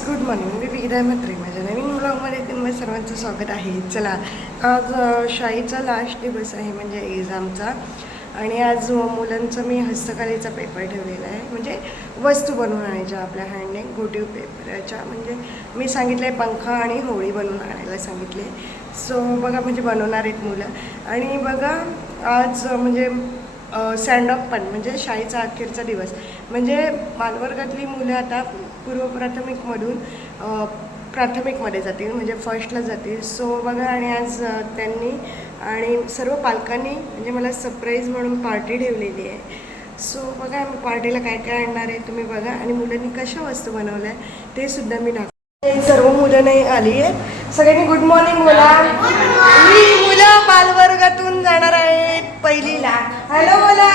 Good morning मी विग्रह मत्री माझ्या नवीन ब्लॉगमध्ये तुम्ही सर्वांचं स्वागत आहे. चला आज शाळेचा लास्ट दिवस आहे म्हणजे एक्झामचा आणि आज मुलांचं मी हस्तकलेचा पेपर ठेवलेला आहे. म्हणजे वस्तू बनवून आणायच्या आपल्या हँडने घोटीव पेपराच्या म्हणजे मी सांगितलं आहे पंखा आणि होळी बनवून आणायला सांगितले. सो बघा म्हणजे बनवणार आहेत मुलं. आणि बघा आज म्हणजे सँड ऑफ पण म्हणजे शाळेचा अखेरचा दिवस. म्हणजे बालवर्गातली मुलं आता पूर्व प्राथमिकमधून प्राथमिकमध्ये जातील म्हणजे फर्स्टला जातील. सो बघा आणि आज त्यांनी आणि सर्व पालकांनी म्हणजे मला सरप्राईज म्हणून पार्टी ठेवलेली आहे. सो बघा मी पार्टीला काय काय आणणार आहे तुम्ही बघा. आणि मुलांनी कशा वस्तू बनवल्या ते सुद्धा मी दाखव सर्व मुलं नाही आली आहेत. सगळ्यांनी गुड मॉर्निंग बोला. मी मुलं बालवर्गातून जाणार आहेत. पहिलीला. हॅलो बोला.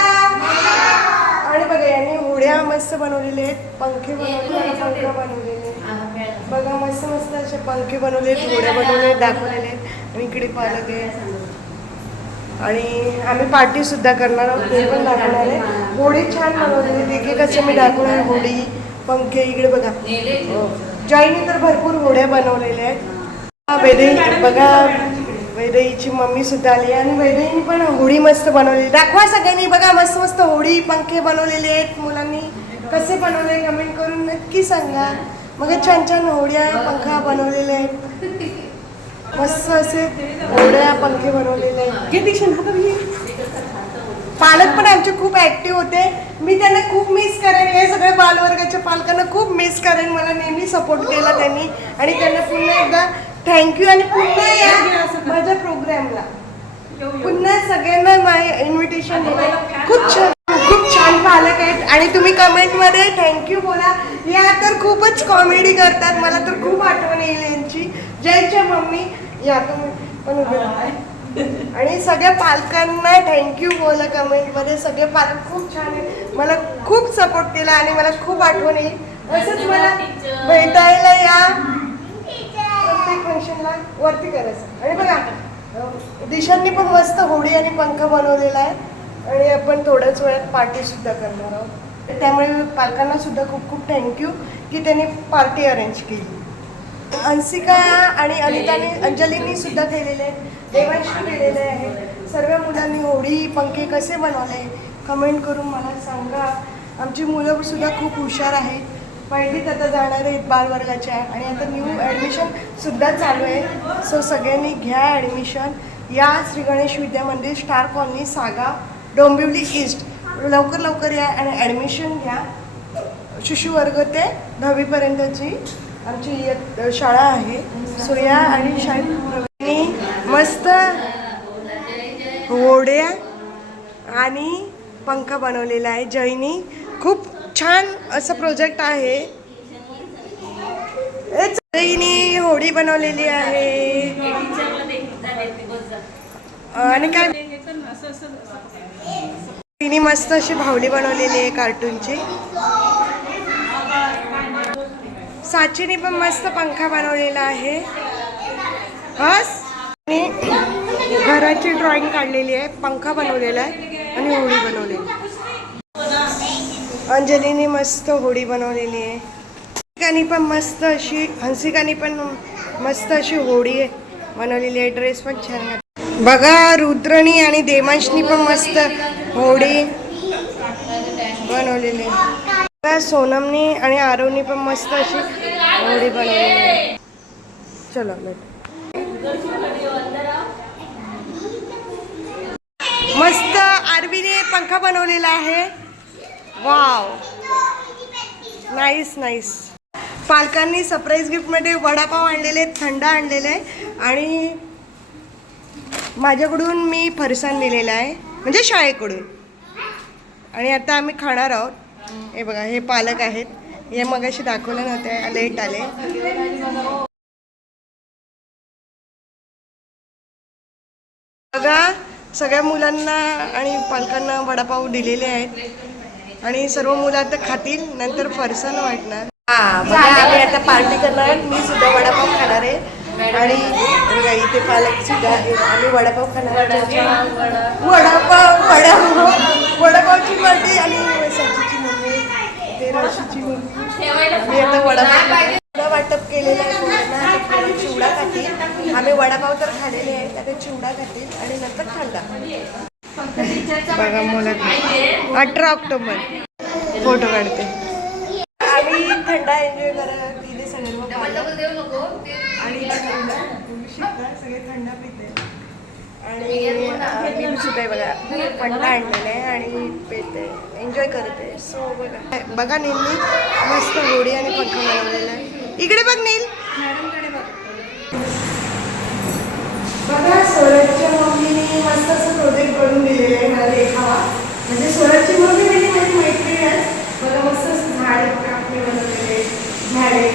आणि बघा यांनी होड्या मस्त बनवलेले आहेत. पंखे बनवलेले पंख बनवलेले. बघा मस्त मस्त असे पंखे बनवले आहेत होड्या बनवले दाखवलेले आहेत. आणि इकडे पालक आहे. आणि आम्ही पार्टी सुद्धा करणार आहोत ते पण दाखवणार आहे. होडी छान बनवलेली आहेत. एकेकाचे मी दाखवणार होडी पंखे इकडे बघा. जॉईनी तर भरपूर होड्या बनवलेल्या आहेत. हा, बघा. वैदेहीची मम्मी सुद्धा आली आणि वैदेहीने पण होडी मस्त बनवलेली. दाखवा सगळ्यांनी बघा मस्त मस्त होडी पंखे बनवलेले आहेत मुलांनी. कसे बनवले कमेंट करून नक्की सांगा. मग छान छान होड्या पंखा बनवलेले आहेत. मस्त असे होड्या पंखे बनवलेले आहेत. पालक पण आमचे खूप ऍक्टिव्ह होते. मी त्यांना खूप मिस करेन. हे सगळे बालवर्गाच्या पालकांना खूप मिस करेन. मला नेहमी सपोर्ट केला त्यांनी. आणि त्यांना पुन्हा एकदा थँक्यू आणि पुन्हा या. प्रोग्रामला पुन्हा सगळ्यांना माझे इन्व्हिटेशन खूप छान खूप छान पालक आहेत. आणि तुम्ही कमेंटमध्ये थँक्यू बोला. या तर खूपच कॉमेडी करतात. मला तर खूप आठवण येईल यांची. जयच्या मम्मी या तुम्ही पण. आणि सगळ्या पालकांना थँक्यू बोला कमेंटमध्ये सगळे पालक खूप छान आहेत. मला खूप सपोर्ट केला आणि मला खूप आठवण येईल. असंच मला भेटायला या. प्रत्येक फंक्शनला वरती करायचं. आणि बघा दिशांनी पण मस्त होडी आणि पंख बनवलेला आहे. आणि आपण थोड्याच वेळात पार्टी सुद्धा करणार आहोत. त्यामुळे पालकांना सुद्धा खूप खूप थँक्यू की त्यांनी पार्टी अरेंज केली. अंसिका आणि अनिताने अंजलीनी सुद्धा केलेले आहे. देवांशी केलेले आहे. सर्व मुलांनी होडी पंखे कसे बनवले? कमेंट करून मला सांगा. आमची मुलं सुद्धा खूप हुशार आहेत. पहिलीत आता जाणार आहेत बालवर्गाच्या आणि आता न्यू ॲडमिशन सुद्धा चालू आहे. सो सगळ्यांनी घ्या ॲडमिशन या श्री गणेश विद्या मंदिर स्टार कॉलनी सागा डोंबिवली ईस्ट लवकर लवकर या आणि ॲडमिशन घ्या. शिशुवर्ग ते दहावीपर्यंतची आमची शाळा आहे. सो या आणि शाळेत मस्त होड्या आणि पंखा बनवलेला आहे. जैनी छान असं प्रोजेक्ट आहे. ए, होडी बनवलेली आहे. आणि काय? तिने मस्त अशी भावली बनवलेली आहे कार्टूनची साचीने पण मस्त पंखा बनवलेला आहे. हस आणि घराची ड्रॉइंग काढलेली आहे. पंखा बनवलेला आहे आणि होडी बनवलेली अंजलीने मस्त होडी बनवलेली आहे. हंसिकानी पण मस्त अशी हंसिकानी पण मस्त अशी होडी बनवलेली आहे. ड्रेस पण छान बघा रुद्रनी आणि देमांशनी पण मस्त होडी बनवलेली आहे. बघा सोनमनी आणि आरवनी पण मस्त अशी होडी बनवलेली आहे. चलो मस्त आरवीने पंखा बनवलेला आहे. वाव नाईस नाईस पालकांनी सरप्राईज गिफ्टमध्ये वडापाव आणलेले आहेत, थंड आणलेले आहे आणि माझ्याकडून मी फरसाण दिलेला आहे. म्हणजे शाळेकडून. आणि आता आम्ही खाणार आहोत. हे बघा हे पालक आहेत. हे मग असे दाखवले नव्हते लेट आले. बघा सगळ्या मुलांना आणि पालकांना वडापाव दिलेले आहेत. आणि सर्व मुलं आता खातील नंतर फरसाण वाटणार. हा आम्ही आता पार्टी करणार. मी सुद्धा वडापाव खाणार आहे. आणि बघा इथे पालक सुद्धा आहे आम्ही वडापाव खाणार वडापाव वडापाव. वडापावची पार्टी आणि सचिची मम्मी. ते रशीची मम्मी. आता वडापाव केलेला आहे. पोरांना. आता चिवडा खातील. आम्ही वडापाव तर खाल्लेले आहेत आता चिवडा खातील आणि नंतर थंडा बघा मुलं अठरा ऑक्टोबर. फोटो काढते. आम्ही थंडा एन्जॉय करायला तिथे सर्व आणि थंडा. सगळे थंडा पिते. आणि सुद्धा बघा फंडा आणलेला आहे आणि पेते. एन्जॉय करते. सो बघा. बघा नीलनी मस्त होडी आणि पंख बनवलेला आहे. इकडे बघ नील. मॅडमकडे बघ. बघा मस्त असं प्रोजेक्ट बनवून दिलेलं आहे मला देखावा. म्हणजे स्वराजची म्हणून म्हणजे माझी मैत्रीण आहे बघा मस्त असं झाड कापणे बनवलेले झाडे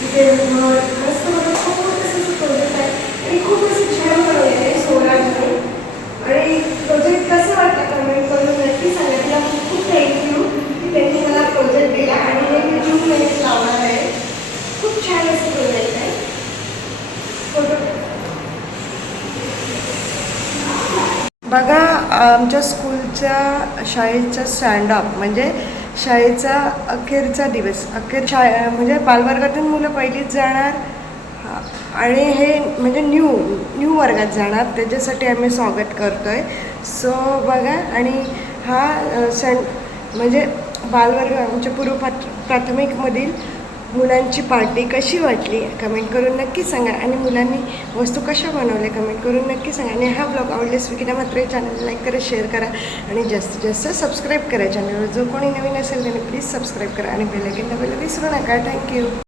तिथे घर मस्त मला खूप असं प्रोजेक्ट आहे आणि खूप असं छान बनवलेलं आहे स्वराजने आणि प्रोजेक्ट कसं वाटतं कमेंट करून नक्की सांगा तिला खूप खूप थँक्यू की त्यांनी मला प्रोजेक्ट दिला आणि हे मी जून महिन्यात लावणार आहे खूप छान असं प्रोजेक्ट आहे फोटो बघा आमच्या स्कूलच्या शाळेचा स्टँडअप म्हणजे शाळेचा अखेरचा दिवस अखेर शाळे म्हणजे बालवर्गातून मुलं पहिलीच जाणार. आणि हे म्हणजे न्यू न्यू वर्गात जाणार त्याच्यासाठी आम्ही स्वागत करतो आहे सो बघा आणि हा सण म्हणजे बालवर्ग आमच्या पूर्व प्राथ प्राथमिकमधील मुलांची पार्टी कशी वाटली कमेंट करून नक्की सांगा. आणि मुलांनी वस्तू कशा बनवल्या कमेंट करून नक्की सांगा. आणि हा ब्लॉग आवडल्यास विकिना मात्र चॅनल लाईक करा शेअर करा. आणि जास्तीत जास्त सबस्क्राईब करा चॅनलवर जो कोणी नवीन असेल त्याने प्लीज सबस्क्राईब करा. आणि बेल दाबायला विसरू नका. थँक्यू